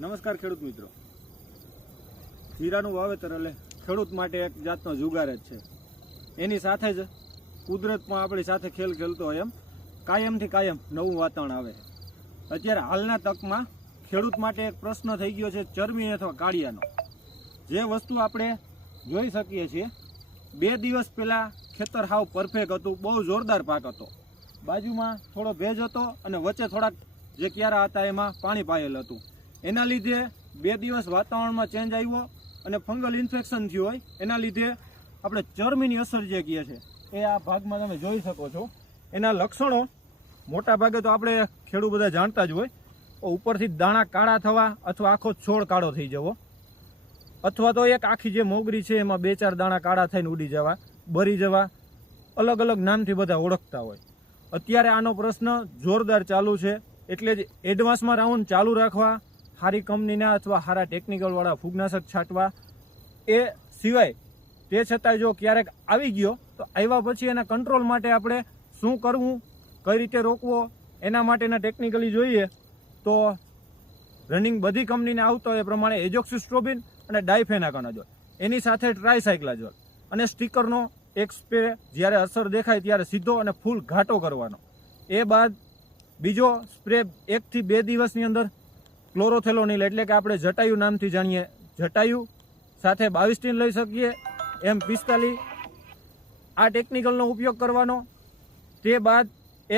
નમસ્કાર ખેડૂત મિત્રો। જીરાનું વાવેતર એટલે ખેડૂત માટે એક જાતનો જુગાર જ છે। એની સાથે જ કુદરત પણ આપણી સાથે ખેલ ખેલતો હોય એમ કાયમથી કાયમ નવું વાતાવરણ આવે। અત્યારે હાલના તકમાં ખેડૂત માટે એક પ્રશ્ન થઈ ગયો છે ચરમી અથવા કાળિયાનો। જે વસ્તુ આપણે જોઈ શકીએ છીએ, 2 દિવસ પહેલાં ખેતર હાવ પરફેક્ટ હતું, બહુ જોરદાર પાક હતો, બાજુમાં થોડો ભેજ હતો અને વચ્ચે થોડાક જે ક્યારા હતા એમાં પાણી પાયેલ હતું। એના લીધે 2 દિવસ વાતાવરણમાં ચેન્જ આવ્યો અને ફંગલ ઇન્ફેક્શન થયું હોય એના લીધે આપણે ચરમીની અસર જે કહીએ છીએ એ આ ભાગમાં તમે જોઈ શકો છો। એના લક્ષણો મોટા ભાગે તો આપણે ખેડૂત બધા જાણતા જ હોય, ઉપરથી દાણા કાળા થવા અથવા આખો છોડ કાળો થઈ જવો, અથવા તો એક આખી જે મોગરી છે એમાં 2-4 દાણા કાળા થઈને ઉડી જવા, બરી જવા, અલગ અલગ નામથી બધા ઓળખતા હોય। અત્યારે આનો પ્રશ્ન જોરદાર ચાલુ છે, એટલે જ એડવાન્સમાં રાઉન્ડ ચાલુ રાખવા, સારી કંપનીના અથવા સારા ટેકનિકલવાળા ફૂગનાશક છાંટવા। એ સિવાય તે છતાંય જો ક્યારેક આવી ગયો તો આવ્યા પછી એના કંટ્રોલ માટે આપણે શું કરવું, કઈ રીતે રોકવો, એના માટેના ટેકનિકલી જોઈએ તો રનિંગ બધી કંપનીને આવતો એ પ્રમાણે એઝોક્સિસ્ટ્રોબિન અને ડાયફેનાકોનાઝોલ, એની સાથે ટ્રાયસાયક્લાઝોલ અને સ્ટીકરનો એક સ્પ્રે જ્યારે અસર દેખાય ત્યારે સીધો અને ફૂલ ઘાટો કરવાનો। એ બાદ બીજો સ્પ્રે 1 થી 2 દિવસની અંદર ક્લોરોથેલોનિલ એટલે કે આપણે જટાયુ નામથી જાણીએ, જટાયુ સાથે 22 લઈ શકીએ, M45 આ ટેકનિકલનો ઉપયોગ કરવાનો। તે બાદ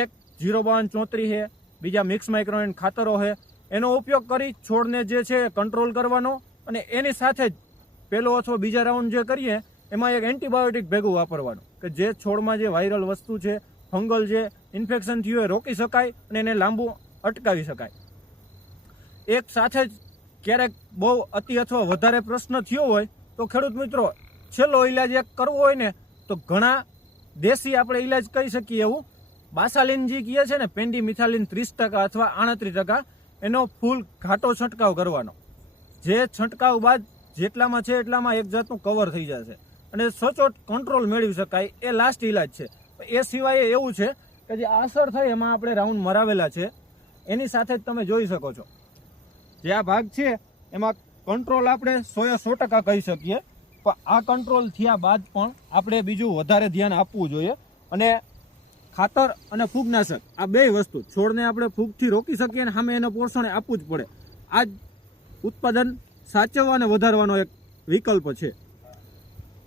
એક 05234 છે, બીજા મિક્સ માઇક્રોન ખાતરો છે, એનો ઉપયોગ કરી છોડને જે છે કંટ્રોલ કરવાનો અને એની સાથે જ પહેલો અથવા બીજા રાઉન્ડ જે કરીએ એમાં એક એન્ટીબાયોટિક ભેગું વાપરવાનું કે જે છોડમાં જે વાયરલ વસ્તુ છે, ફંગલ જે ઇન્ફેક્શન થયું હોય રોકી શકાય અને એને લાંબુ અટકાવી શકાય। એક સાથે જ ક્યારેક બહુ અતિ અથવા વધારે પ્રશ્ન થયો હોય તો ખેડૂત મિત્રો છેલ્લો ઇલાજ એક કરવો હોય ને તો ઘણા દેશી આપણે ઇલાજ કહી શકીએ એવું બાસાલિન જે કહે છે ને, પેન્ડીમિથાલિન 30% અથવા 38%, એનો ફૂલ ઘાટો છંટકાવ કરવાનો। જે છંટકાવ બાદ જેટલામાં છે એટલામાં એક જાતનું કવર થઈ જશે અને સચોટ કંટ્રોલ મેળવી શકાય, એ લાસ્ટ ઇલાજ છે। એ સિવાય એવું છે કે જે અસર થઈ એમાં આપણે રાઉન્ડ મરાવેલા છે, એની સાથે જ તમે જોઈ શકો છો જે આ ભાગ છે એમાં કંટ્રોલ આપણે 100% કહી શકીએ, પણ આ કંટ્રોલ થયા બાદ પણ આપણે બીજું વધારે ધ્યાન આપવું જોઈએ અને ખાતર અને ફૂગનાશક આ 2 વસ્તુ છોડને આપણે ફૂગથી રોકી શકીએ અને સામે એના પોષણ આપવું જ પડે। આ જ ઉત્પાદન સાચવવા અને વધારવાનો એક વિકલ્પ છે।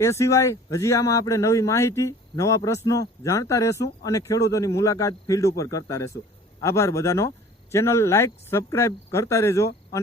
એ સિવાય હજી આમાં આપણે નવી માહિતી, નવા પ્રશ્નો જાણતા રહેશું અને ખેડૂતોની મુલાકાત ફિલ્ડ ઉપર કરતા રહેશું। આભાર બધાનો। ચેનલ લાઈક, સબસ્ક્રાઈબ કરતા રહેજો અને